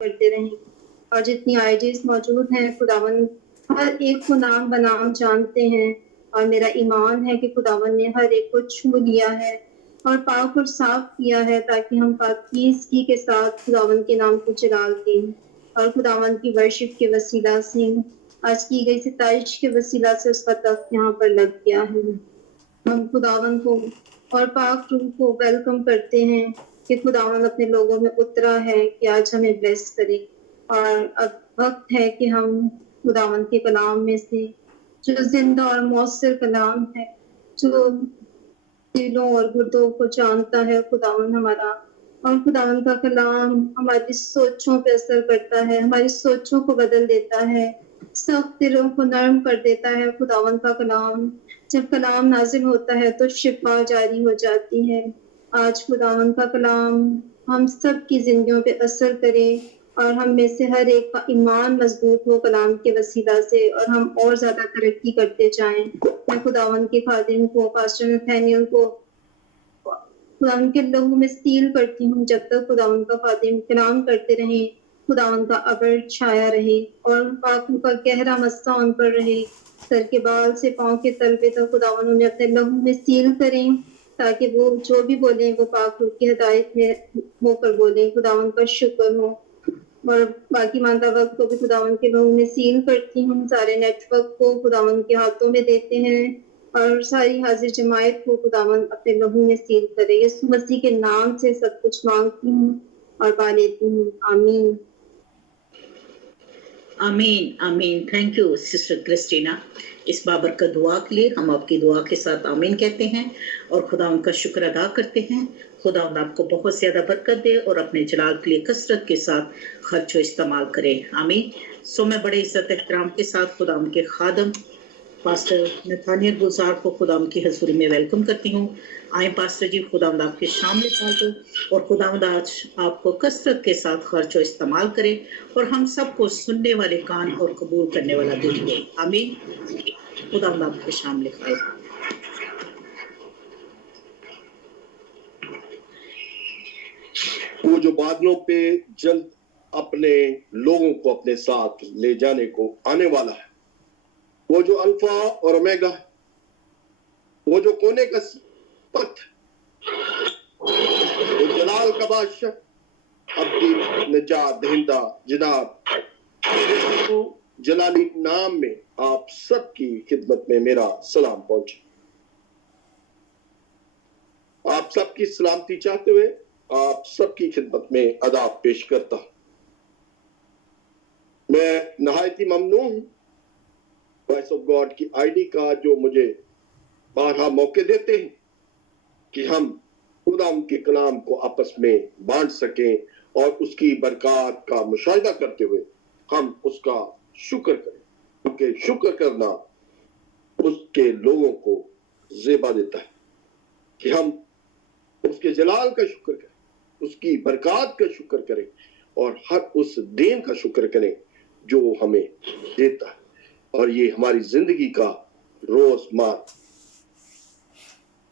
کرتے رہیں، اور جتنی آئیڈیز موجود ہیں خداون ہر ایک کو نام بنام جانتے ہیں، اور میرا ایمان ہے کہ خداون نے ہر ایک کو چھو لیا ہے اور پاک اور صاف کیا ہے، تاکہ ہم پاکیزگی کے ساتھ خداون کے نام کو جلال دیں، اور خداون کی ورشپ کے وسیلہ سے آج کی گئی ستائش کے وسیلہ سے اس کا تخت یہاں پر لگ گیا ہے۔ ہم خداون کو اور پاک روح کو ویلکم کرتے ہیں کہ خداون اپنے لوگوں میں اترا ہے کہ آج ہمیں بلیس کرے، اور اب وقت ہے کہ ہم خداون کے کلام میں سے جو زندہ اور مؤثر کلام ہے، جو دلوں اور گردوں کو جانتا ہے خداون ہمارا، اور خداون کا کلام ہماری سوچوں پہ اثر کرتا ہے، ہماری سوچوں کو بدل دیتا ہے، سخت دلوں کو نرم کر دیتا ہے خداون کا کلام۔ جب کلام نازل ہوتا ہے تو شفا جاری ہو جاتی ہے۔ آج خداون کا کلام ہم سب کی زندگیوں پہ اثر کرے، اور ہم میں سے ہر ایک کا ایمان مضبوط ہو کلام کے وسیلہ سے، اور ہم اور زیادہ ترقی کرتے جائیں۔ میں خداون کے خادم کو پاسٹر نتھینیل کو خداون کے لہو میں سیل کرتی ہوں، جب تک خداون کا خادم کلام کرتے رہیں خداون کا ابر چھایا رہے اور پاک کا گہرا مسا ان پر رہے، سر کے بال سے پاؤں کے تلوے تک خداون انہیں اپنے لہو میں سیل کریں، تاکہ وہ جو بھی بولیں وہ پاک روح کی ہدایت میں ہو کر بولیں۔ خداون کا شکر ہو، اور باقی ماندہ وقت کو بھی خداون کے لہو میں سیل کرتی ہوں، سارے نیٹ ورک کو خداون کے ہاتھوں میں دیتے ہیں، اور ساری حاضر جماعت کو خداون اپنے لہو میں سیل کرے۔ یسوع مسیح کے نام سے سب کچھ مانگتی ہوں اور پا لیتی ہوں، آمین۔ آمین آمین۔ تھینک یو سسٹر کرسٹینا اس بابرکت دعا کے لیے۔ ہم آپ کی دعا کے ساتھ آمین کہتے ہیں اور خدا ان کا شکر ادا کرتے ہیں۔ خدا ان آپ کو بہت زیادہ برکت دے اور اپنے جلال کے لیے کثرت کے ساتھ خرچ و استعمال کرے، آمین۔ میں بڑے عزت احترام کے ساتھ خدا ان کے خادم پاسٹر نتھانیل گلزار کو خدا ان کی حضوری میں ویلکم کرتی ہوں۔ آئیں پاسٹر جی، خداوند آپ کے شامل حال ہو اور خداوند آج آپ کو کثرت کے ساتھ خرچ و استعمال کرے اور ہم سب کو سننے والے کان اور قبول کرنے والا دل دے، آمین۔ خداوند آپ کے شامل حال ہو۔ وہ جو بادلوں پہ جلد اپنے لوگوں کو اپنے ساتھ لے جانے کو آنے والا ہے، وہ جو الفا اور اومیگا ہے، وہ جو کونے کا پت، وہ جلال کا بادشاہ، ابدی نجات دہندہ جناب جلالی نام میں آپ سب کی خدمت میں میرا سلام پہنچے۔ آپ سب کی سلامتی چاہتے ہوئے آپ سب کی خدمت میں آداب پیش کرتا ہوں۔ میں نہایت ہی ممنون ہوں وائس آف گاڈ کی آئی ڈی کا جو مجھے بارہا موقع دیتے ہیں کہ ہم خدا ان کے کلام کو آپس میں بانٹ سکیں اور اس کی برکات کا مشاہدہ کرتے ہوئے ہم اس کا شکر کریں، کیونکہ شکر کرنا اس کے لوگوں کو زیبا دیتا ہے کہ ہم اس کے جلال کا شکر کریں، اس کی برکات کا شکر کریں اور ہر اس دین کا شکر کریں جو وہ ہمیں دیتا ہے، اور یہ ہماری زندگی کا روزمرہ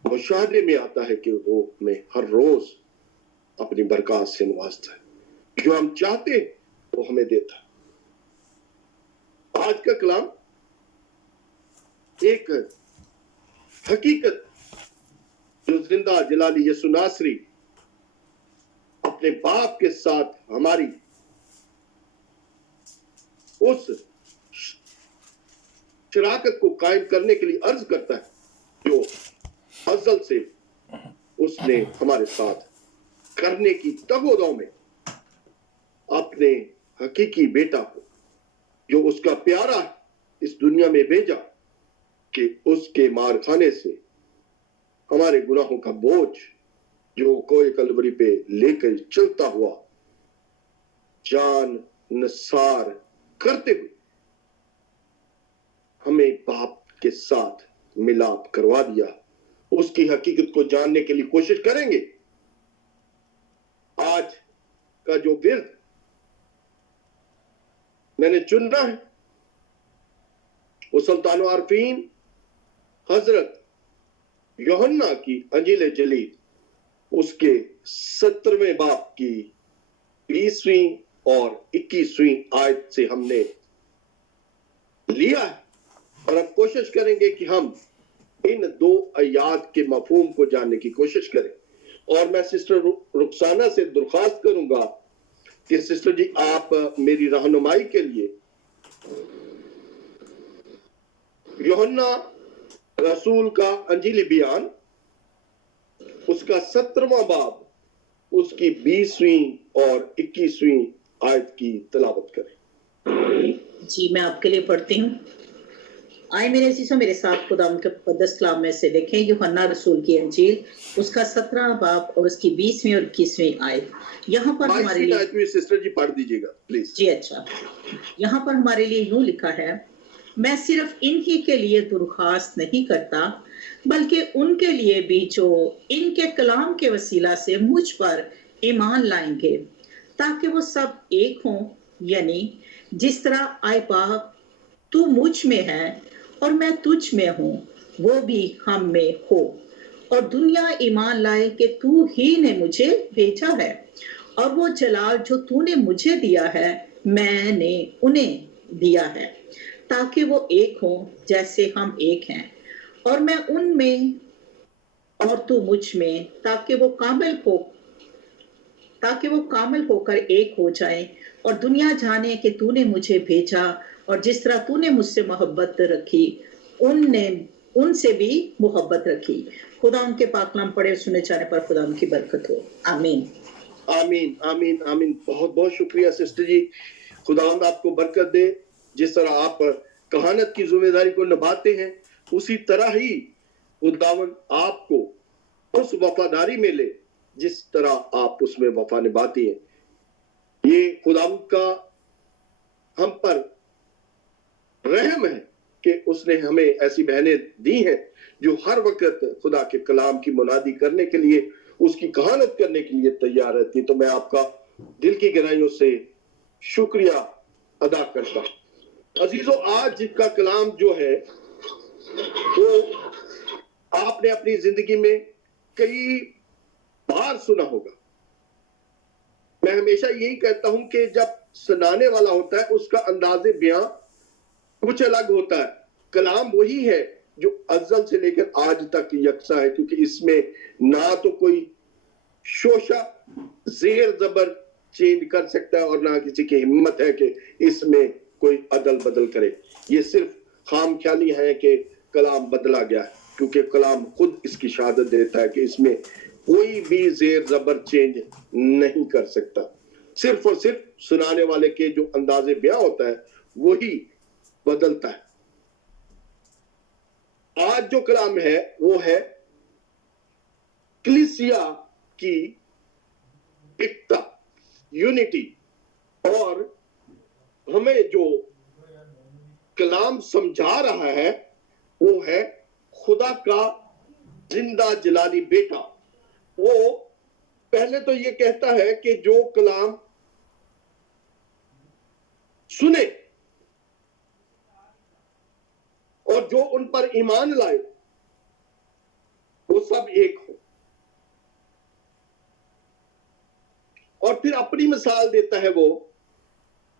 مشاہدے میں آتا ہے کہ وہ ہمیں ہر روز اپنی برکات سے نوازتا ہے، جو ہم چاہتے ہیں وہ ہمیں دیتا ہے۔ آج کا کلام ایک حقیقت جو زندہ جلالی یسوع ناصری اپنے باپ کے ساتھ ہماری اس شراکت کو قائم کرنے کے لیے عرض کرتا ہے جو ازل سے اس نے ہمارے ساتھ کرنے کی تگ و دو میں اپنے حقیقی بیٹا کو جو اس کا پیارا ہے اس دنیا میں بھیجا کہ اس کے مار کھانے سے ہمارے گناہوں کا بوجھ جو کوئی کلوری پہ لے کر چلتا ہوا جان نثار کرتے ہوئے ہمیں باپ کے ساتھ ملاپ کروا دیا۔ اس کی حقیقت کو جاننے کے لیے کوشش کریں گے۔ آج کا جو ورد میں نے چننا ہے وہ سلطان و عارفین حضرت یوحنا کی انجیل جلیل اس کے 17ویں باب کی 20ویں اور 21ਵੀं آیت سے ہم نے لیا ہے اور اب کوشش کریں گے کہ ہم ان 2 آیات کے مفہوم کو جاننے کی کوشش کریں. اور میں سسٹر رخسانہ سے درخواست کروں گا کہ سسٹر جی آپ میری رہنمائی کے لیے یوحنا رسول کا انجیلی بیان اس کا 17واں باب اس کی 20ویں اور 21ویں آیت کی تلاوت کریں. جی میں آپ کے لیے پڑھتی ہوں. آئے میرے عزیزوں میرے ساتھ خدا ان کے مقدس کلام میں سے دیکھیں یوحنا رسول کی انجیل اس کا 17واں باب اور اس کی 20ویں اور 21ویں آیت. یہاں پر ہمارے لیے سسٹر جی پڑھ دیجیے گا پلیز. جی اچھا. یہاں پر ہمارے لیے یوں لکھا ہے میں صرف انہی کے لیے درخواست نہیں کرتا بلکہ ان کے لیے بھی جو ان کے کلام کے وسیلہ سے مجھ پر ایمان لائیں گے تاکہ وہ سب ایک ہوں یعنی جس طرح آئے باپ تو مجھ میں ہے اور میں تجھ میں ہوں وہ بھی ہم میں ہو اور دنیا ایمان لائے کہ تو ہی نے مجھے بھیجا ہے اور وہ جلال جو تو نے مجھے دیا ہے میں نے انہیں دیا ہے تاکہ وہ ایک ہوں جیسے ہم ایک ہیں اور میں ان میں اور تو مجھ میں تاکہ وہ کامل ہو کر ایک ہو جائیں اور دنیا جانے کہ تو نے مجھے بھیجا اور جس طرح تو نے مجھ سے محبت رکھی ان نے ان سے بھی محبت رکھی. خدا ان کے پاک کلام پڑھے سنے جانے پر خدا ان کی برکت ہو. آمین آمین آمین آمین. بہت بہت شکریہ سسٹر جی. خداوند آپ کو برکت دے. جس طرح آپ کہانت کی ذمہ داری کو نبھاتے ہیں اسی طرح ہی خداوند آپ کو اس وفاداری میں لے جس طرح آپ اس میں وفا نبھاتی ہیں. یہ خداوند کا ہم پر رحم ہے کہ اس نے ہمیں ایسی بہنیں دی ہیں جو ہر وقت خدا کے کلام کی منادی کرنے کے لیے اس کی کہانت کرنے کے لیے تیار رہتی. تو میں آپ کا دل کی گہرائیوں سے شکریہ ادا کرتا ہوں. عزیزو آج کا کلام جو ہے وہ آپ نے اپنی زندگی میں کئی بار سنا ہوگا. میں ہمیشہ یہی کہتا ہوں کہ جب سنانے والا ہوتا ہے اس کا انداز بیان کچھ الگ ہوتا ہے. کلام وہی ہے جو ازل سے لے کر آج تک یکساں ہے کیونکہ اس میں نہ تو کوئی شوشہ زیر زبر چینج کر سکتا ہے اور نہ کسی کی ہمت ہے کہ اس میں کوئی عدل بدل کرے. یہ صرف خام خیالی ہے کہ کلام بدلا گیا ہے کیونکہ کلام خود اس کی شہادت دیتا ہے کہ اس میں کوئی بھی زیر زبر چینج نہیں کر سکتا. صرف اور صرف سنانے والے کے جو انداز بیان ہوتا ہے وہی بدلتا ہے. آج جو کلام ہے وہ ہے کلیسیا کی ایکتا یونٹی اور ہمیں جو کلام سمجھا رہا ہے وہ ہے خدا کا زندہ جلالی بیٹا. وہ پہلے تو یہ کہتا ہے کہ جو کلام سنے اور جو ان پر ایمان لائے وہ سب ایک ہو. اور پھر اپنی مثال دیتا ہے وہ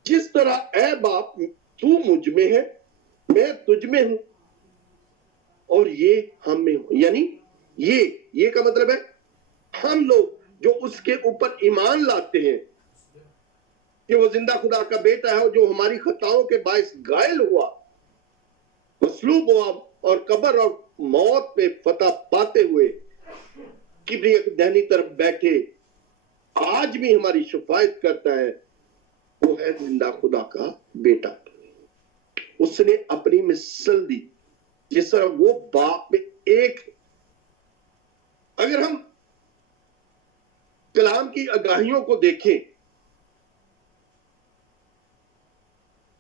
جس طرح اے باپ تو مجھ میں ہے میں تجھ میں ہوں اور یہ ہم میں ہوں. یعنی یہ کا مطلب ہے ہم لوگ جو اس کے اوپر ایمان لاتے ہیں کہ وہ زندہ خدا کا بیٹا ہے جو ہماری خطاؤں کے باعث گائل ہوا مصلوب ہوا اور قبر اور موت پہ فتح پاتے ہوئے کبریاء کی دہنی طرف بیٹھے آج بھی ہماری شفاعت کرتا ہے وہ ہے زندہ خدا کا بیٹا. اس نے اپنی مثل دی جس طرح وہ باپ میں ایک. اگر ہم کلام کی آگاہیوں کو دیکھیں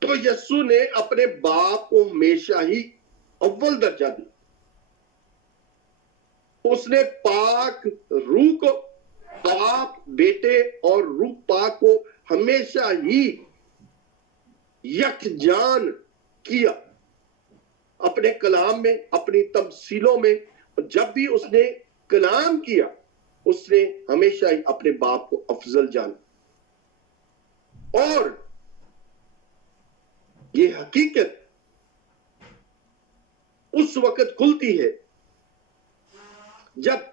تو یسوع نے اپنے باپ کو ہمیشہ ہی اول درجہ دیا. اس نے پاک روح کو باپ بیٹے اور روح پاک کو ہمیشہ ہی یکجان کیا اپنے کلام میں اپنی تمثیلوں میں. جب بھی اس نے کلام کیا اس نے ہمیشہ ہی اپنے باپ کو افضل جانا. और ये हकीकत उस वक्त खुलती है जब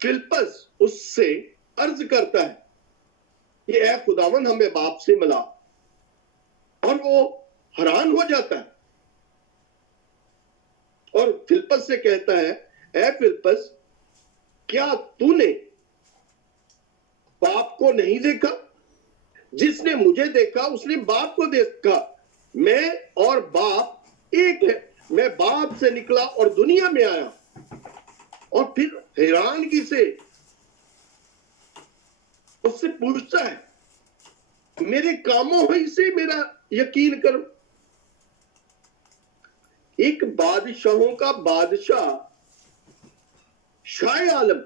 फिलिप्पस उससे अर्ज करता है कि ऐ खुदावन हमें बाप से मिला, और वो हैरान हो जाता है और फिलिप्पस से कहता है, ऐ फिलिप्पस, क्या तूने बाप को नहीं देखा? जिसने मुझे देखा उसने बाप को देखा। मैं और बाप एक है। मैं बाप से निकला और दुनिया में आया। और फिर हैरानगी से उससे पूछता है, मेरे कामों ही से मेरा यकीन करो। एक बादशाहों का बादशाह शाह आलम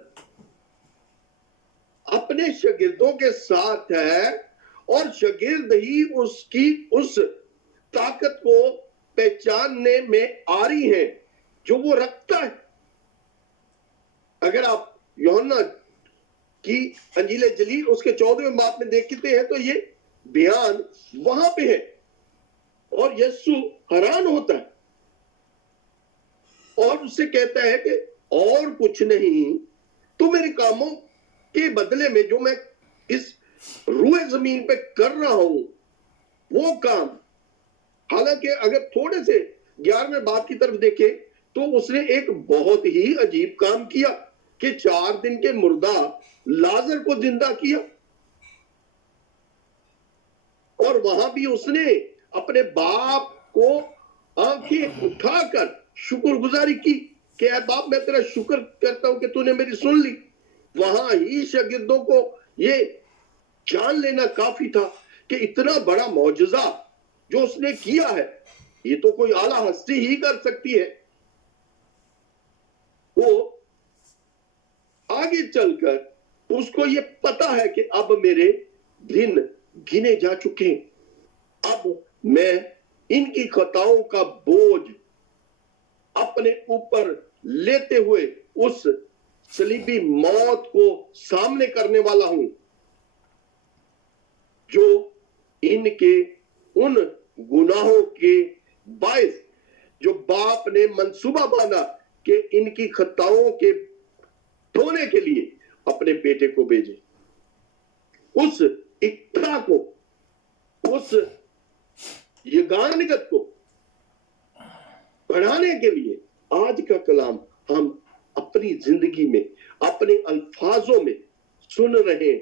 अपने शागिर्दों के साथ है और शागिर्द ही उसकी उस ताकत को पहचानने में आ रही है जो वो रखता है। अगर आप यूहन्ना की अंजील जलील उसके 14वें बाब में देखते हैं तो ये बयान वहां पे है और यीशु हैरान होता है और उससे कहता है कि और कुछ नहीं, तो मेरे कामों के बदले में जो मैं इस रूए जमीन पे कर रहा हूं वो काम, हालांकि अगर थोड़े से 11वें बाब की तरफ देखें तो उसने एक बहुत ही अजीब काम किया कि 4 दिन के मुर्दा लाजर को जिंदा किया और वहां भी उसने अपने बाप को आंखें उठाकर शुक्रगुजारी की कि ऐ बाप, मैं तेरा शुक्र करता हूं कि तूने मेरी सुन ली। वहां ही शागिर्दों को ये जान लेना काफी था कि इतना बड़ा मौजज़ा जो उसने किया है ये तो कोई आला हस्ती ही कर सकती है। वो आगे चलकर उसको ये पता है कि अब मेरे दिन गिने जा चुके हैं, अब मैं इनकी खताओं का बोझ अपने ऊपर लेते हुए उस सलीबी मौत को सामने करने वाला हूं जो इनके उन गुनाहों के बायस जो बाप ने मंसूबा बांधा कि इनकी खताओं के धोने के लिए अपने बेटे को भेजे। उस इक्ता को, उस यगानगत को बढ़ाने के लिए आज का कलाम हम अपनी जिंदगी में अपने अल्फाजों में सुन रहे हैं,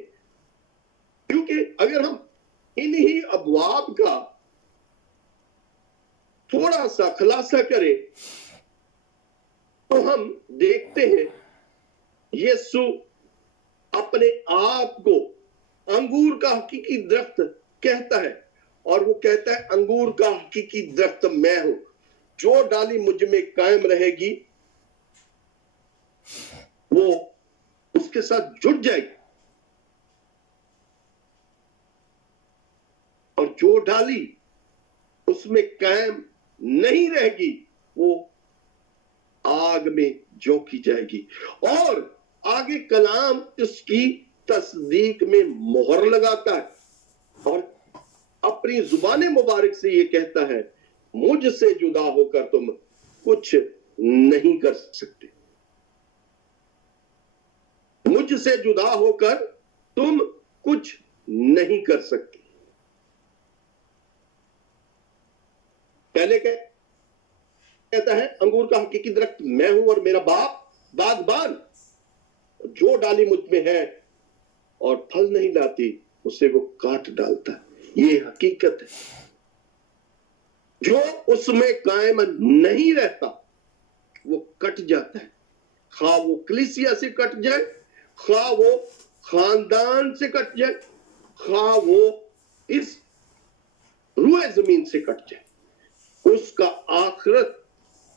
क्योंकि अगर हम इन्हीं अबवाब का थोड़ा सा खुलासा करें तो हम देखते हैं यीशु अपने आप को अंगूर का हकीकी दरख्त कहता है और वो कहता है अंगूर का हकीकी दरख्त मैं हूं, जो डाली मुझ में कायम रहेगी वो उसके साथ जुड़ जाएगी और जो डाली उसमें कायम नहीं रहेगी वो आग में झोंकी जाएगी। और आगे कलाम इसकी तस्दीक में मोहर लगाता है और अपनी जुबान मुबारक से ये कहता है, मुझसे जुदा होकर तुम कुछ नहीं कर सकते, मुझसे जुदा होकर तुम कुछ नहीं कर सकते। पहले कहता है अंगूर का हकीकी दरख्त मैं हूं और मेरा बाप बागबान, जो डाली मुझ में है और फल नहीं लाती उसे वो काट डालता है। ये हकीकत है। जो उसमें कायम नहीं रहता वो कट जाता है, खा वो कलीसिया से कट जाए, खा वो खानदान से कट जाए, खा वो इस रूए जमीन से कट जाए, उसका आखिरत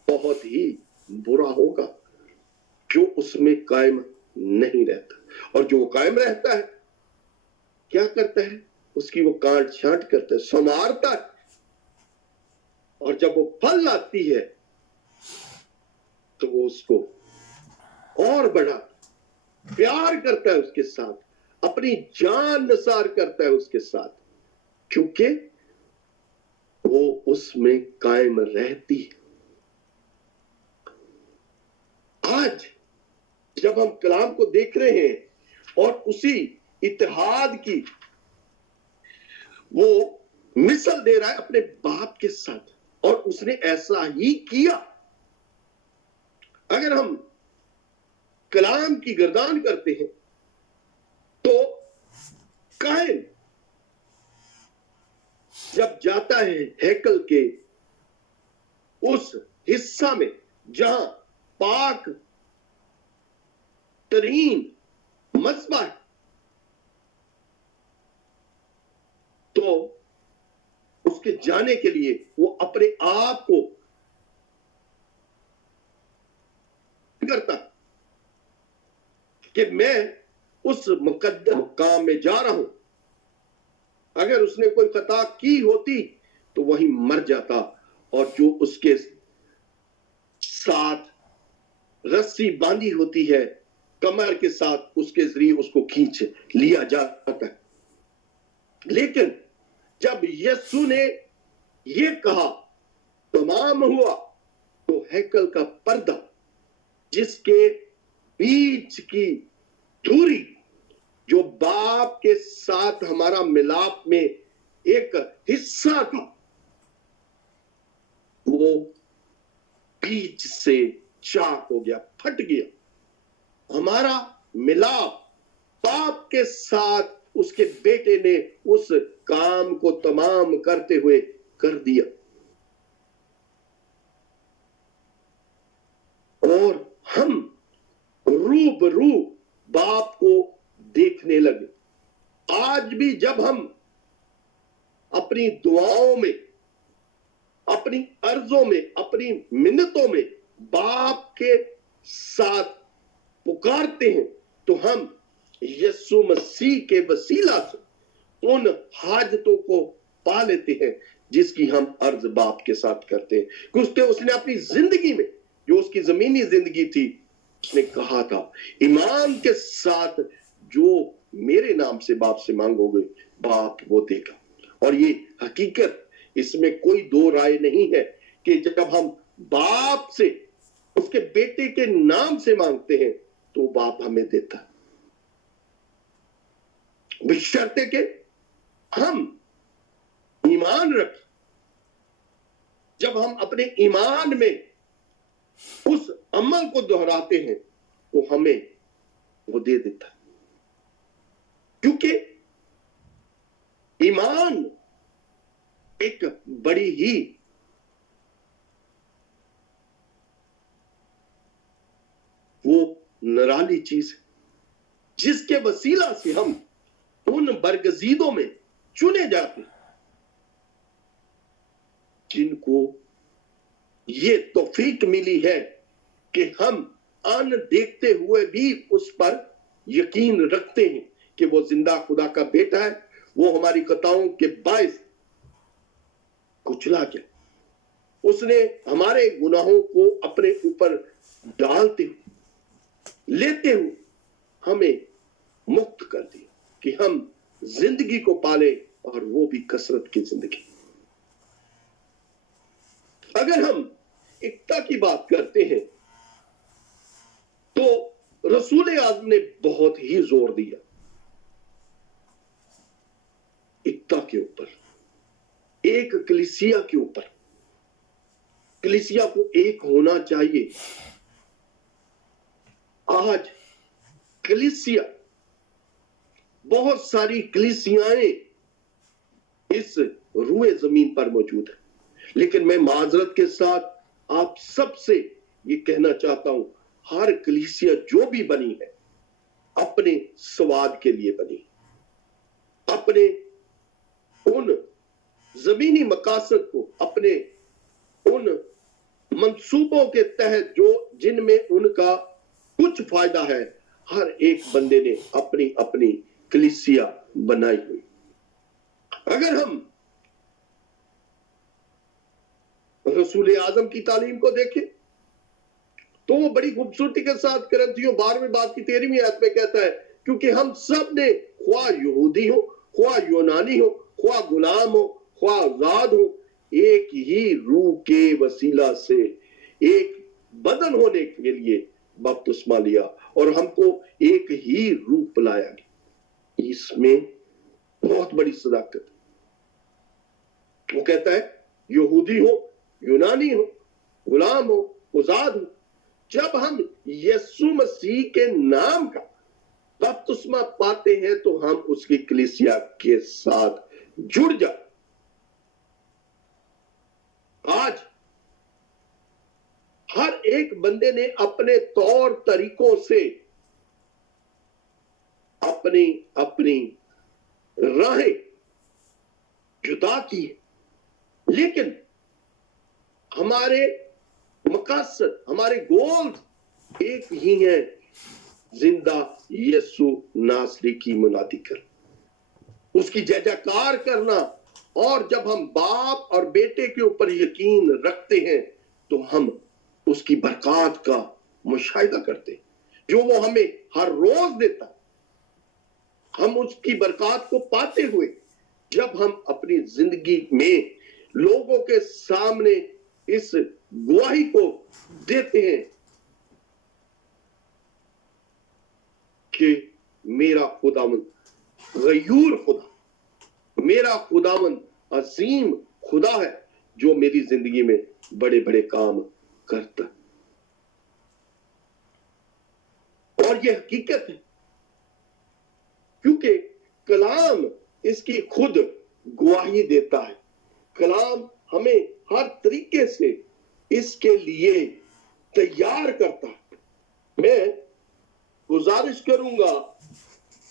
बहुत ही बुरा होगा जो उसमें कायम नहीं रहता। और जो कायम रहता है क्या करता है, उसकी वो काट छांट करता है, संवारता है, और जब वो फल लाती है तो वो उसको और बड़ा प्यार करता है, उसके साथ अपनी जान निसार करता है उसके साथ। क्योंकि वो उसमें कायम रहती है। आज जब हम कलाम को देख रहे हैं और उसी इत्तेहाद की वो मिसाल दे रहा है अपने बाप के साथ, और उसने ऐसा ही किया। अगर हम कलाम की गर्दान करते हैं तो कायन जब जाता है हैकल के उस हिस्सा में जहां पाक तरीन मस्बा है, तो उसके जाने के लिए वो अपने आप को करता कि मैं उस मुकद्दस काम में जा रहा हूं। अगर उसने कोई खता की होती तो वहीं मर जाता, और जो उसके साथ रस्सी बांधी होती है कमर के साथ, उसके जरिए उसको खींच लिया जाता है। लेकिन जब यीशु ने ये कहा तमाम हुआ, तो हैकल का पर्दा जिसके बीच की दूरी जो बाप के साथ हमारा मिलाप में एक हिस्सा था, वो बीच से चाक हो गया, फट गया। हमारा मिलाप बाप के साथ उसके बेटे ने उस काम को तमाम करते हुए कर दिया, और हम रूबरू बाप को देखने लगे। आज भी जब हम अपनी दुआओं में, अपनी अर्जों में, अपनी मिन्नतों में बाप के साथ पुकारते हैं, तो हम यीशु मसीह के वसीला से उन हाजतों को पा लेते हैं जिसकी हम अर्ज बाप के साथ करते हैं। क्योंकि उसने अपनी जिंदगी में, जो उसकी जमीनी जिंदगी थी, उसने कहा था ईमान के साथ जो मेरे नाम से बाप से मांगोगे बाप वो देगा। और ये हकीकत, इसमें कोई दो राय नहीं है कि जब हम बाप से उसके बेटे के नाम से मांगते हैं तो बाप हमें देता है, बशर्ते के हम ईमान रखें। जब हम अपने ईमान में उस अमल को दोहराते हैं तो हमें वो दे देता है, क्योंकि ईमान एक बड़ी ही वो निराली चीज है जिसके वसीला से हम उन बरगजीदों में चुने जाते हैं जिनको ये तौफीक मिली है कि हम अन देखते हुए भी उस पर यकीन रखते हैं कि वो जिंदा खुदा का बेटा है। वो हमारी खताओं के बायस कुचला गया, उसने हमारे गुनाहों को अपने ऊपर डालते हुए, लेते हुए हमें मुक्त कर दिया कि हम जिंदगी को पाले, और वो भी कसरत की जिंदगी। अगर हम एकता की बात करते हैं तो रसूल आज़म ने बहुत ही जोर दिया एकता के ऊपर, एक कलीसिया के ऊपर। कलीसिया को एक होना चाहिए। आज कलीसिया, बहुत सारी कलीसियाएं इस रुए जमीन पर मौजूद है, लेकिन मैं माजरत के साथ आप सबसे ये कहना चाहता हूं, हर कलीसिया जो भी बनी है अपने स्वाद के लिए बनी, अपने उन जमीनी मकासद को, अपने उन मंसूबों के तहत जो जिनमें उनका कुछ फायदा है, हर एक बंदे ने अपनी अपनी कलीसिया बनाई हुई। अगर हम रसूल आजम की तालीम को देखें तो वो बड़ी खूबसूरती के साथ करंथियों 12वें बाब की 13वीं आयत में कहता है, क्योंकि हम सब ने ख्वाह यहूदी हो, ख्वाह यूनानी हो, ख्वा गुलाम हो ख्वा आजाद हो, एक ही रूह के वसीला से एक बदन होने के लिए बपतिस्मा लिया और हमको एक ही रूह पिलाया गया। इसमें बहुत बड़ी सदाकत। वो कहता है यहूदी हो, यूनानी हो, गुलाम हो, आजाद हो, जब हम यीशु मसीह के नाम का बपतिस्मा पाते हैं तो हम उसकी कलीसिया के साथ जुड़ जाते। आज हर एक बंदे ने अपने तौर तरीकों से अपनी अपनी राहें जुदा की, लेकिन हमारे मकसद, हमारे गोल एक ही है, जिंदा यीशु नासरी की मुनादी कर, उसकी जय जयकार करना। और जब हम बाप और बेटे के ऊपर यकीन रखते हैं तो हम उसकी बरकत का मुशाहिदा करते हैं, जो वो हमें हर रोज देता। हम उसकी बरकत को पाते हुए जब हम अपनी जिंदगी में लोगों के सामने इस गवाही को देते हैं कि मेरा खुदावंद गयूर खुदा, मेरा खुदावंद अजीम खुदा है जो मेरी जिंदगी में बड़े बड़े काम करता। और ये हकीकत है, क्योंकि कलाम इसकी खुद गवाही देता है। कलाम हमें हर तरीके से इसके लिए तैयार करता है। मैं गुजारिश करूंगा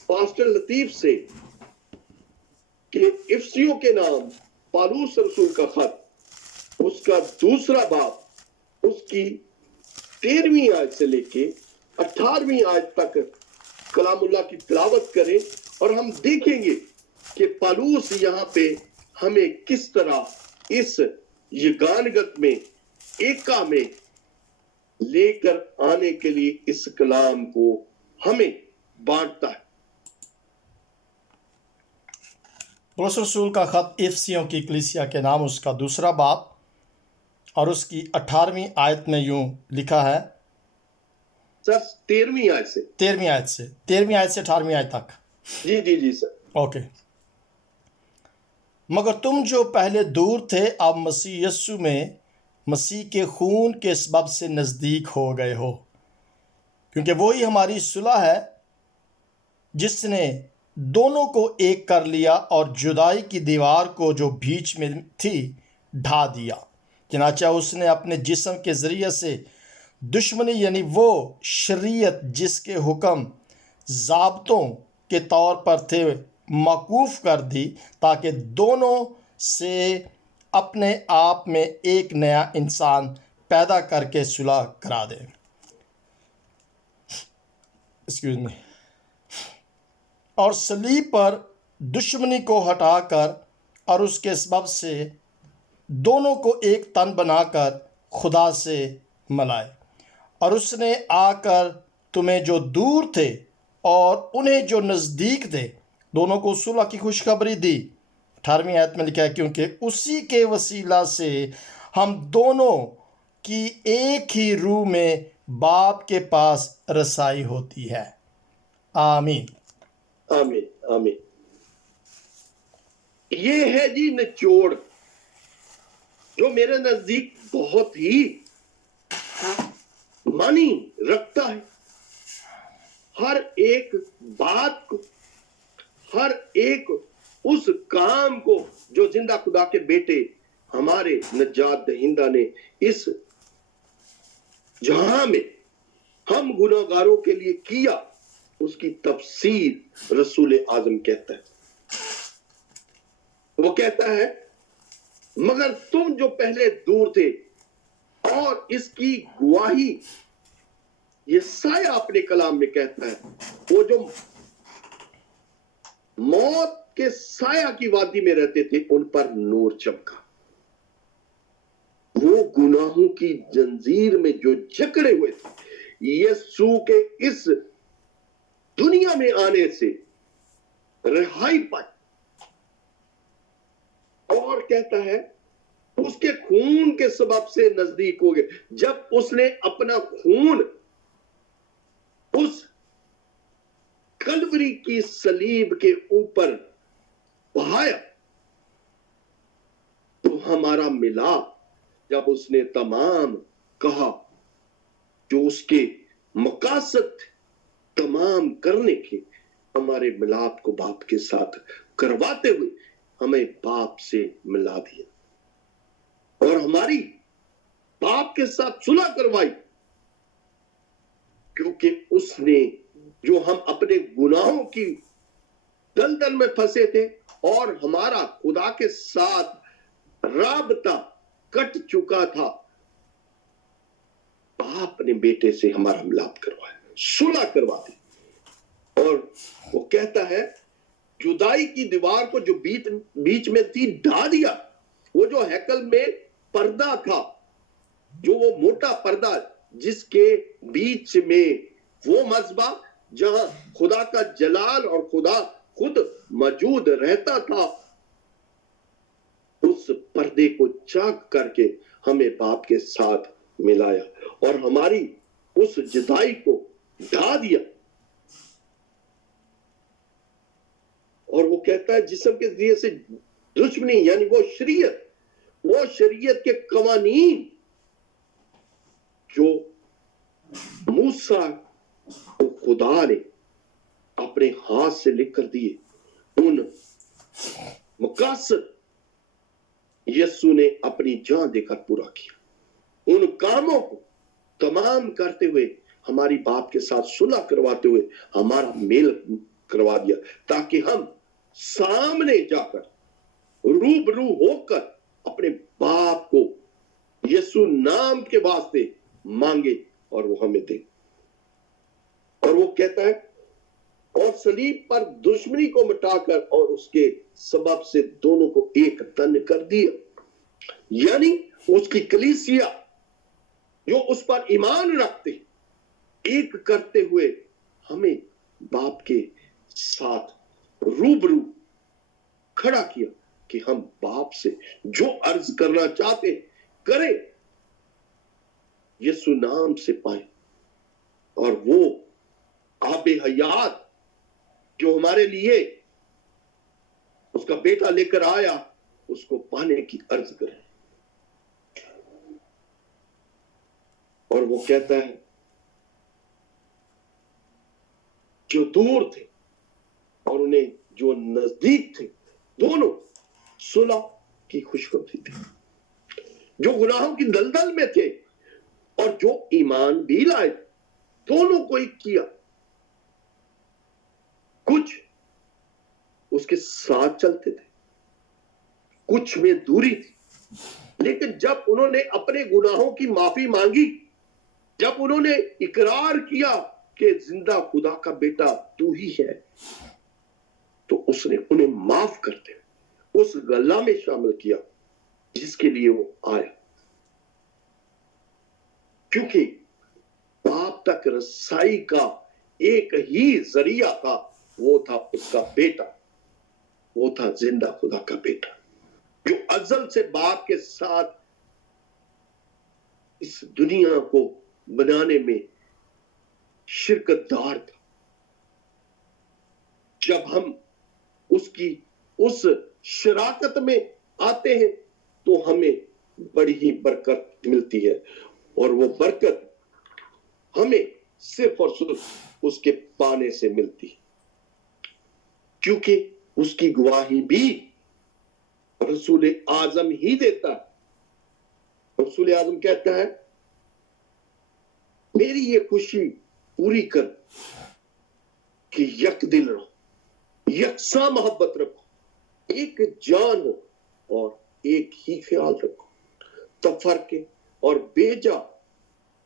पास्टर लतीफ से कि इफसियों के नाम पालूस रसूल का खत, उसका दूसरा बाब, उसकी 13वीं आयत से लेके 18वीं आयत तक कलामुल्लाह की तिलावत करें और हम देखेंगे कि पालूस यहाँ पे हमें किस तरह इस यगानगत में, एका में लेकर आने के लिए इस कलाम को हमें बांटता है। पौलुस रसूल का खत इफसियों की कलीसिया के नाम, उसका दूसरा बाब और उसकी 18वीं आयत में यूं लिखा है। सर 13वीं आयत से 13वीं आयत से 18वीं आयत तक। जी जी जी सर। ओके। मगर तुम जो पहले दूर थे अब मसीह यस्सु में मसीह के खून के सबब से नज़दीक हो गए हो, क्योंकि वही हमारी सुलह है जिसने दोनों को एक कर लिया और जुदाई की दीवार को जो बीच में थी ढा दिया। चनाचा उसने अपने जिस्म के ज़रिए से दुश्मनी यानी वो शरीयत जिसके हुक्म ज़ाब्तों के तौर पर थे मौकूफ़ कर दी, ताकि दोनों से अपने आप में एक नया इंसान पैदा करके सुलह करा दे। Excuse me. और सलीब पर दुश्मनी को हटाकर और उसके सबब से दोनों को एक तन बनाकर खुदा से मिलाए। और उसने आकर तुम्हें जो दूर थे और उन्हें जो नज़दीक थे दोनों को सुलह की खुशखबरी दी। 18वीं आयत में लिखा है, क्योंकि उसी के वसीला से हम दोनों की एक ही रूह में बाप के पास रसाई होती है। आमीन आमीन आमीन। ये है जी निचोड़ जो मेरे नजदीक बहुत ही मानी रखता है। हर एक बात को, हर एक उस काम को जो जिंदा खुदा के बेटे हमारे नजात दहिंदा ने इस जहां में हम गुनाहगारों के लिए किया, उसकी तफसीर रसूल आजम कहता है। वो कहता है, मगर तुम जो पहले दूर थे, और इसकी गवाही ये साया अपने कलाम में कहता है, वो जो मौत के साया की वादी में रहते थे उन पर नूर चमका। वो गुनाहों की जंजीर में जो जकड़े हुए थे, यीशु के इस दुनिया में आने से रिहाई पाई। اور کہتا ہے اس کے خون کے سبب سے نزدیک ہو گئے. جب اس نے اپنا خون اس کلوری کی صلیب کے اوپر بہایا تو ہمارا ملاپ جب اس نے تمام کہا جو اس کے مقاصد تمام کرنے کے ہمارے ملاپ کو باپ کے ساتھ کرواتے ہوئے ہمیں باپ سے ملا دیا اور ہماری باپ کے ساتھ صلح کروائی کیونکہ اس نے جو ہم اپنے گناہوں کی دلدل میں پھنسے تھے اور ہمارا خدا کے ساتھ رابطہ کٹ چکا تھا باپ نے بیٹے سے ہمارا ملاپ کروایا صلح کروا دی. اور وہ کہتا ہے جدائی کی دیوار کو جو بیچ میں تھی ڈھا دیا. وہ جو ہیکل میں پردہ تھا جو وہ موٹا پردہ جس کے بیچ میں وہ مذبح جہاں خدا کا جلال اور خدا خود موجود رہتا تھا اس پردے کو چاک کر کے ہمیں باپ کے ساتھ ملایا اور ہماری اس جدائی کو ڈھا دیا. اور وہ کہتا ہے جسم کے ذریعے سے دشمنی یعنی وہ شریعت کے قوانین جو موسیٰ کو خدا نے اپنے ہاتھ سے لکھ کر دیے ان مقاصد یسوع نے اپنی جان دے کر پورا کیا. ان کاموں کو تمام کرتے ہوئے ہماری باپ کے ساتھ صلح کرواتے ہوئے ہمارا میل کروا دیا تاکہ ہم سامنے جا کر روبرو ہو کر اپنے باپ کو یسوع نام کے واسطے مانگے اور وہ ہمیں دے. اور وہ کہتا ہے اور صلیب پر دشمنی کو مٹا کر اور اس کے سبب سے دونوں کو ایک تن کر دیا. یعنی اس کی کلیسیا جو اس پر ایمان رکھتے ایک کرتے ہوئے ہمیں باپ کے ساتھ روبرو کھڑا کیا کہ ہم باپ سے جو عرض کرنا چاہتے کریں یسوع نام سے پائیں اور وہ آب حیات جو ہمارے لیے اس کا بیٹا لے کر آیا اس کو پانے کی عرض کریں. اور وہ کہتا ہے جو دور تھے اور انہیں جو نزدیک تھے دونوں صلح کی خوشخبری تھی. جو گناہوں کی دلدل میں تھے اور جو ایمان بھی لائے دونوں کو ایک کیا. کچھ اس کے ساتھ چلتے تھے کچھ میں دوری تھی لیکن جب انہوں نے اپنے گناہوں کی معافی مانگی جب انہوں نے اقرار کیا کہ زندہ خدا کا بیٹا تو ہی ہے تو اس نے انہیں معاف کرتے اس گلہ میں شامل کیا جس کے لیے وہ آیا کیونکہ باپ تک رسائی کا ایک ہی ذریعہ تھا وہ تھا اس کا بیٹا وہ تھا زندہ خدا کا بیٹا جو ازل سے باپ کے ساتھ اس دنیا کو بنانے میں شرکت دار تھا. جب ہم اس کی اس شراکت میں آتے ہیں تو ہمیں بڑی ہی برکت ملتی ہے اور وہ برکت ہمیں صرف اور صرف اس کے پانے سے ملتی ہے کیونکہ اس کی گواہی بھی رسول اعظم ہی دیتا ہے. رسول اعظم کہتا ہے میری یہ خوشی پوری کر کہ یک دل رہو یکساں محبت رکھو ایک جان ہو اور ایک ہی خیال رکھو تفرقے اور بیجا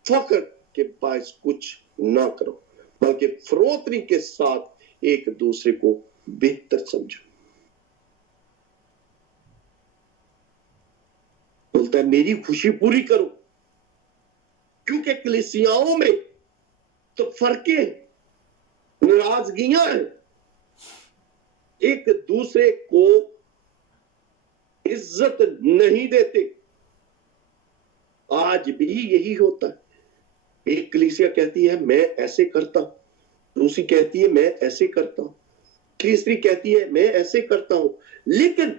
فخر کے باعث کچھ نہ کرو بلکہ فروتنی کے ساتھ ایک دوسرے کو بہتر سمجھو. بولتا ہے میری خوشی پوری کرو کیونکہ کلیسیاؤں میں تو فرقے ناراضگیاں ہیں ایک دوسرے کو इज्जत नहीं देते। आज भी यही होता है। एक कलीसिया कहती है मैं ऐसे करता हूं, दूसरी कहती है मैं ऐसे करता हूं, तीसरी कहती है मैं ऐसे करता हूं। लेकिन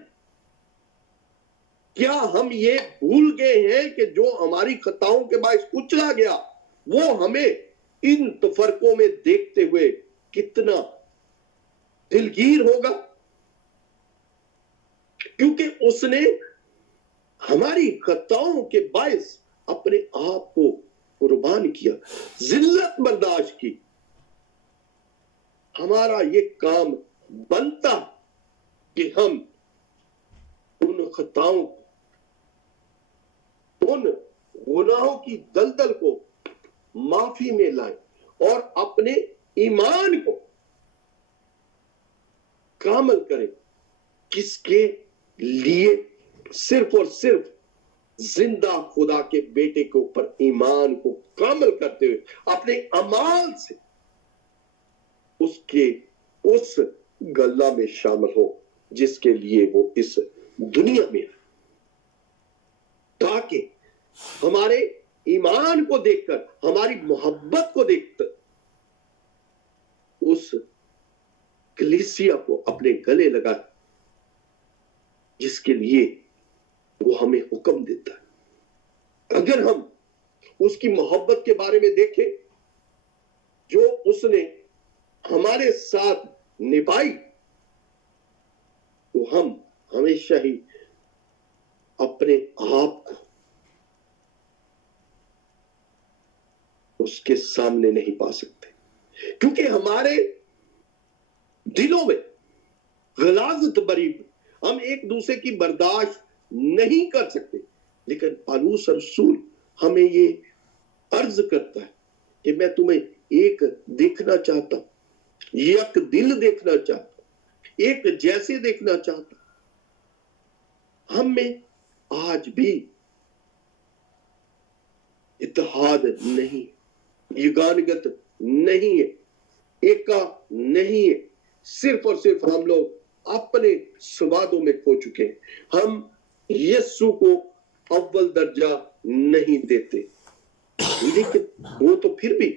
क्या हम ये भूल गए हैं कि जो हमारी खताओं के बायस कुचला गया, वो हमें इन तफरकों में देखते हुए कितना दिलगीर होगा? क्योंकि उसने हमारी खताओं के बायस अपने आप को कुर्बान किया, जिल्लत बर्दाश्त की। हमारा ये काम बनता कि हम उन खताओं, उन गुनाहों की दलदल को माफी में लाएं और अपने ईमान को कामल करें। किसके लिए? सिर्फ और सिर्फ जिंदा खुदा के बेटे के ऊपर ईमान को कामल करते हुए अपने अमाल से उसके उस गल्ला में शामिल हो जिसके लिए वो इस दुनिया में है, ताकि हमारे ईमान को देखकर, हमारी मोहब्बत को देखकर उस कलीसिया को अपने गले लगाए जिसके लिए वो हमें हुक्म देता है। अगर हम उसकी मोहब्बत के बारे में देखें जो उसने हमारे साथ निभाई, तो हम हमेशा ही अपने आप को उसके सामने नहीं पा सकते, क्योंकि हमारे दिलों में गलाजत भरी, हम एक दूसरे की बर्दाश्त नहीं कर सकते। लेकिन पौलुस रसूल हमें ये अर्ज करता है कि मैं तुम्हें एक देखना चाहता, एक दिल देखना चाहता, एक जैसे देखना चाहता। हम में आज भी इत्तेहाद नहीं, युगानगत नहीं है, एका नहीं है। सिर्फ और सिर्फ हम लोग अपने स्वादों में खो चुके हैं। हम यीशु को अव्वल दर्जा नहीं देते, लेकिन वो तो फिर भी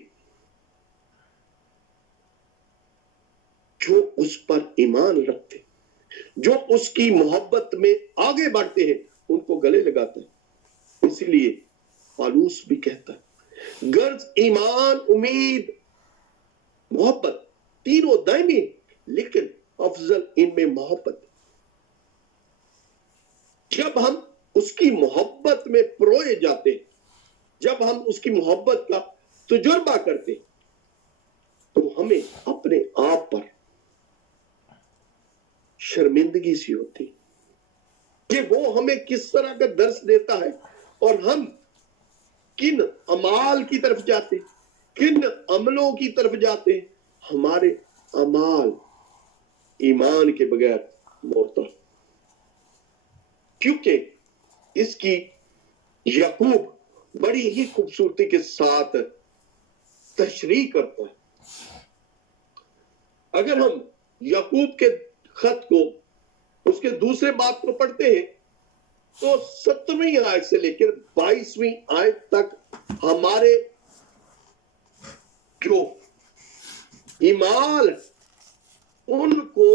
जो उस पर ईमान रखते, जो उसकी मोहब्बत में आगे बढ़ते हैं, उनको गले लगाता है। इसलिए पौलुस भी कहता है गर्ज, ईमान, उम्मीद, मोहब्बत तीनों दायमी, लेकिन अफजल इनमें मोहब्बत। जब हम उसकी मोहब्बत में परोए जाते हैं, जब हम उसकी मोहब्बत का तजुर्बा करते, तो हमें अपने आप पर शर्मिंदगी सी होती कि वो हमें किस तरह का दर्स देता है और हम किन अमाल की तरफ जाते, किन अमलों की तरफ जाते। हमारे अमाल ईमान के बगैर मोड़ता, क्योंकि इसकी याकूब बड़ी ही खूबसूरती के साथ तशरीह करता है। अगर हम याकूब के खत को, उसके दूसरे बात को पढ़ते हैं, तो 17वीं आयत से लेकर 22वीं आयत तक हमारे जो ईमान उनको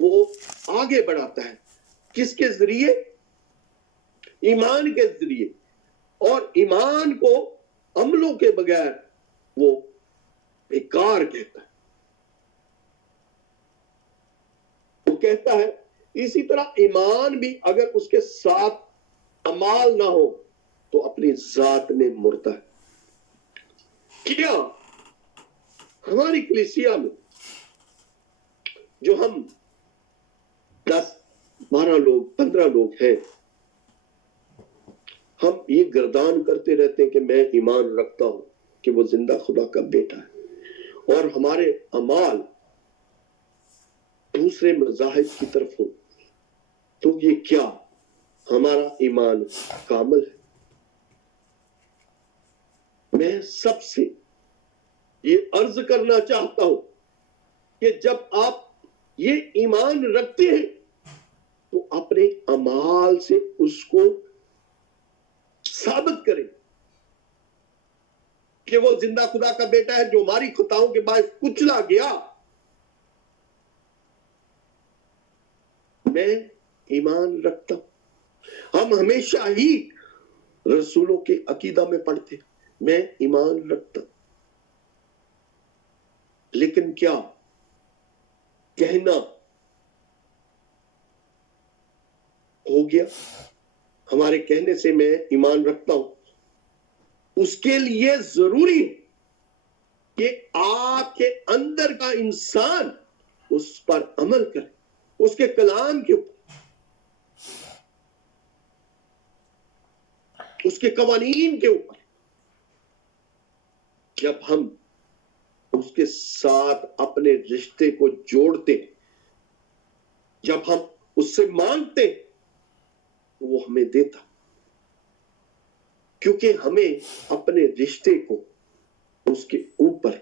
वो आगे बढ़ाता है। किसके जरिए? ईमान के जरिए। और ईमान को अमलों के बगैर वो बेकार कहता है। वो कहता है इसी तरह ईमान भी अगर उसके साथ अमाल ना हो तो अपनी जात में मुर्दा है। क्या हमारी कलीसिया में जो हम 10, 12 लोग, 15 लोग हैं, हम ये गर्दान करते रहते हैं कि मैं ईमान रखता हूं कि वो जिंदा खुदा का बेटा है, और हमारे अमाल दूसरे मज़ाहिब की तरफ हो, तो ये क्या हमारा ईमान कामिल है? मैं सबसे ये अर्ज करना चाहता हूं कि जब आप ये ईमान रखते हैं تو اپنے अमाल से उसको साबित करें कि वो जिंदा खुदा का बेटा है जो हमारी खताओं के बाद कुचला गया। मैं ईमान रखता हूं। हम हमेशा ही रसूलों के अकीदा में पढ़ते, मैं ईमान रखता हूं। लेकिन क्या कहना हो गया? हमारे कहने से मैं ईमान रखता हूं, उसके लिए जरूरी है कि आपके अंदर का इंसान उस पर अमल करे, उसके कलाम के ऊपर, उसके कवानीन के ऊपर। जब हम उसके साथ अपने रिश्ते को जोड़ते, जब हम उससे मांगते, वो हमें देता, क्योंकि हमें अपने रिश्ते को उसके ऊपर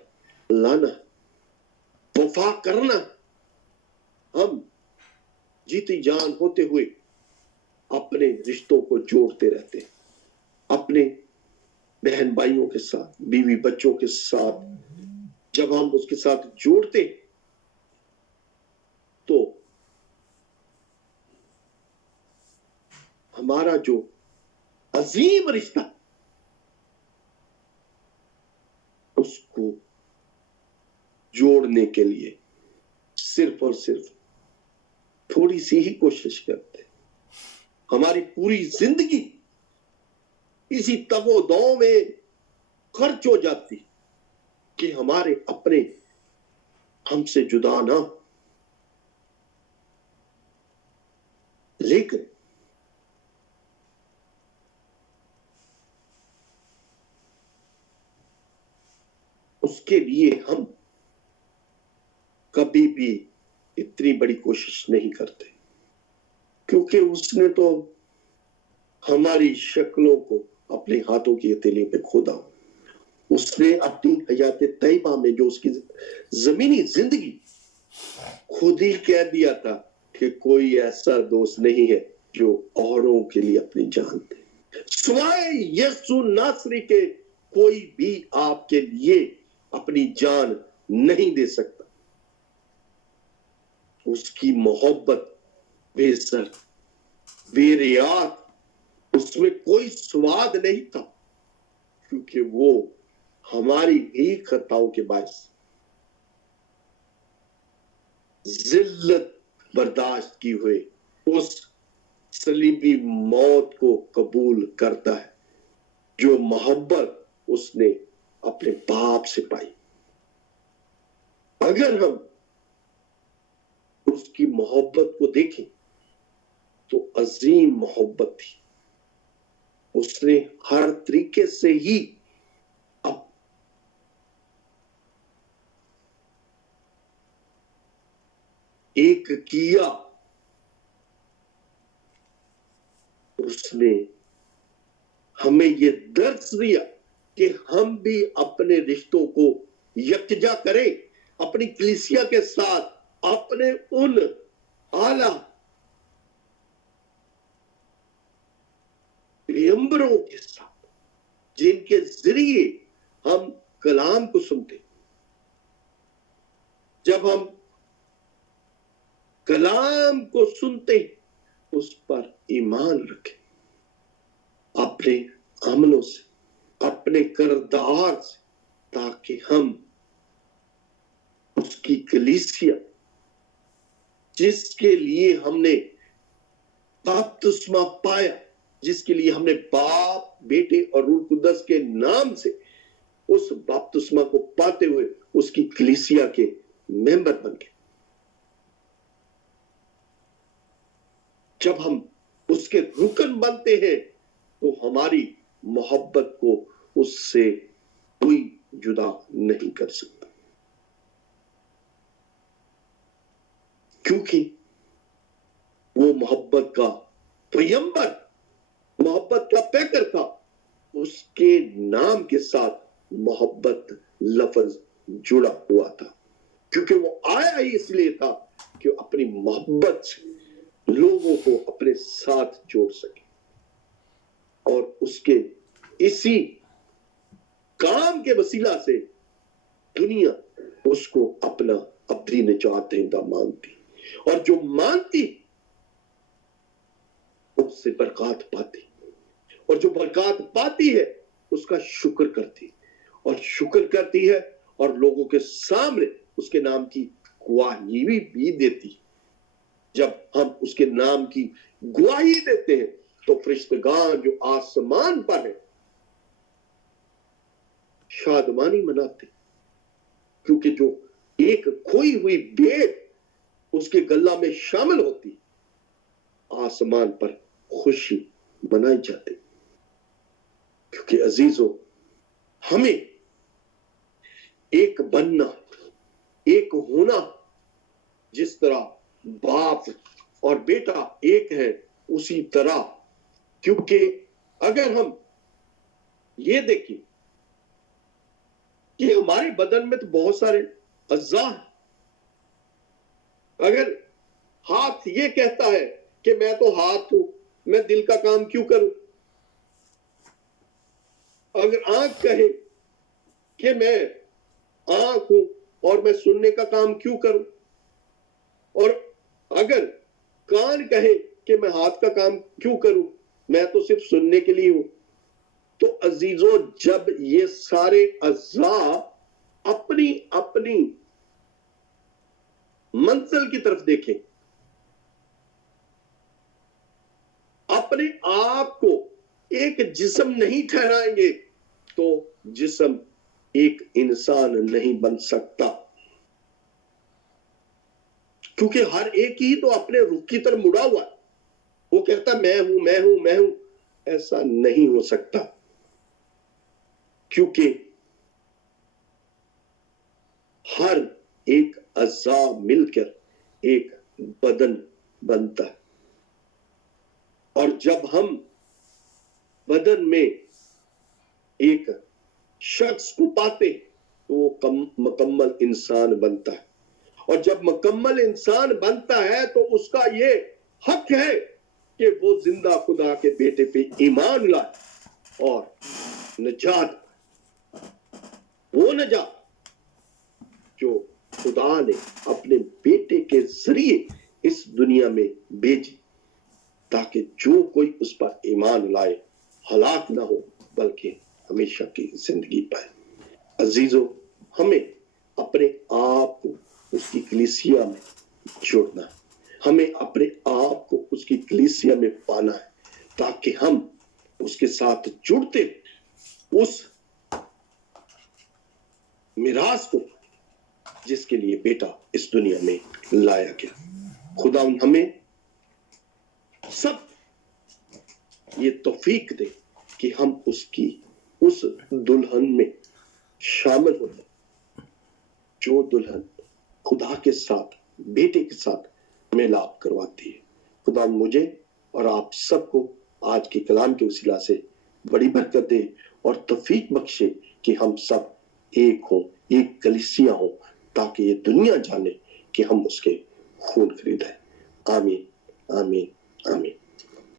लाना, वफा करना। हम जीती जान होते हुए अपने रिश्तों को जोड़ते रहते हैं, अपने बहन भाइयों के साथ, बीवी बच्चों के साथ। जब हम उसके साथ जोड़ते तो हमारा जो अजीम रिश्ता, उसको जोड़ने के लिए सिर्फ और सिर्फ थोड़ी सी ही कोशिश करते। हमारी पूरी जिंदगी इसी तगोदौ में खर्च हो जाती कि हमारे अपने हमसे जुदा ना। लेकिन उसके लिए हम कभी भी इतनी बड़ी कोशिश नहीं करते, क्योंकि उसने तो हमारी शक्लों को अपने हाथों की हथेली पे खोदा। उसने अपनी हयात तैयबा में जो उसकी जमीनी जिंदगी, खुद ही कह दिया था कि कोई ऐसा दोस्त नहीं है जो औरों के लिए अपनी जान दे। सिवाय यीशु नासरी के कोई भी आपके लिए अपनी जान नहीं दे सकता। उसकी मोहब्बत बेसर, बेरियात, उसमें कोई स्वाद नहीं था, क्योंकि वो हमारी ही खताओं के बायस जिल्लत बर्दाश्त की हुए उस सलीबी मौत को कबूल करता है, जो मोहब्बत उसने अपने बाप से पाई। अगर हम उसकी मोहब्बत को देखें तो अजीम मोहब्बत थी। उसने हर तरीके से ही अब एक किया। उसने हमें ये दर्श दिया कि हम भी अपने रिश्तों को यकजा करें, अपनी कलीसिया के साथ, अपने उन आला पैगंबरों के साथ जिनके जरिए हम कलाम को सुनते। जब हम कलाम को सुनते, उस पर ईमान रखें, अपने अमलों से, अपने किरदार से, ताकि हम उसकी कलीसिया, जिसके लिए हमने बपतिस्मा पाया, जिसके लिए हमने बाप, बेटे और रूह कुद्दस के नाम से उस बपतिस्मा को पाते हुए उसकी कलीसिया के मेंबर बन गए। जब हम उसके रुकन बनते हैं तो हमारी मोहब्बत को उससे कोई जुदा नहीं कर सकता, क्योंकि वो मोहब्बत का पैगंबर, मोहब्बत का पैकर था। उसके नाम के साथ मोहब्बत लफ्ज जुड़ा हुआ था, क्योंकि वो आया ही इसलिए था कि अपनी मोहब्बत से लोगों को अपने साथ जोड़ सके और उसके इसी काम के वसीला से दुनिया उसको अपना अपनी निजात दहिंदा मानती, और जो मानती उससे बरकत पाती, और जो बरकत पाती है उसका शुक्र करती, और शुक्र करती है और लोगों के सामने उसके नाम की गवाही भी देती। जब हम उसके नाम की गवाही देते हैं तो फरिश्तेगान जो आसमान पर है शादमानी मनाते, क्योंकि जो एक खोई हुई भेंट उसके गला में शामिल होती, आसमान पर खुशी मनाई जाती। क्योंकि अजीजों, हमें एक बनना, एक होना, जिस तरह बाप और बेटा एक है उसी तरह, क्योंकि अगर हम ये देखें कि हमारे बदन में तो बहुत सारे अज़्ज़ा हैं। अगर हाथ ये कहता है कि मैं तो हाथ हूं, मैं दिल का काम क्यों करूं? अगर आंख कहे कि मैं आंख हूं और मैं सुनने का काम क्यों करूं? और अगर कान कहे कि मैं हाथ का काम क्यों करूं, मैं तो सिर्फ सुनने के लिए हूं। तो अजीजों, जब ये सारे अज़्ज़ा अपनी अपनी मंजिल की तरफ देखें, अपने आप को एक जिस्म नहीं ठहराएंगे, तो जिस्म एक इंसान नहीं बन सकता। क्योंकि हर एक ही तो अपने रुख की तरफ मुड़ा हुआ है। वो कहता मैं हूं, मैं हूं, मैं हूं। ऐसा नहीं हो सकता, क्योंकि हर एक अज़्ज़ा मिलकर एक बदन बनता है। और जब हम बदन में एक शख्स को पाते तो वो मुकम्मल इंसान बनता है। और जब मुकम्मल इंसान बनता है तो उसका ये हक है कि वो जिंदा खुदा के बेटे पे ईमान लाए और निजात, वो निजात जो खुदा ने अपने बेटे के जरिए इस दुनिया में भेजी, ताकि जो कोई उस पर ईमान लाए हलाक ना हो बल्कि हमेशा की जिंदगी पाए। अजीजों, हमें अपने आप को उसकी कलीसिया में जोड़ना है, हमें अपने आप को उसकी कलीसिया में पाना है, ताकि हम उसके साथ जुड़ते उस मिरास को जिसके लिए बेटा इस दुनिया में लाया गया। खुदा हमें सब ये तौफीक दे कि हम उसकी उस दुल्हन में शामिल हो जाए, जो दुल्हन खुदा के साथ, बेटे के साथ मिलाप करवाती है। खुदा मुझे और आप सबको आज के कलाम के वसीला से बड़ी बरकत दे और तौफीक बख्शे कि हम सब एक हों, एक कलीसिया हो, ताकि ये दुनिया जाने कि हम उसके खून खरीद हैं। आमीन, आमीन, आमीन।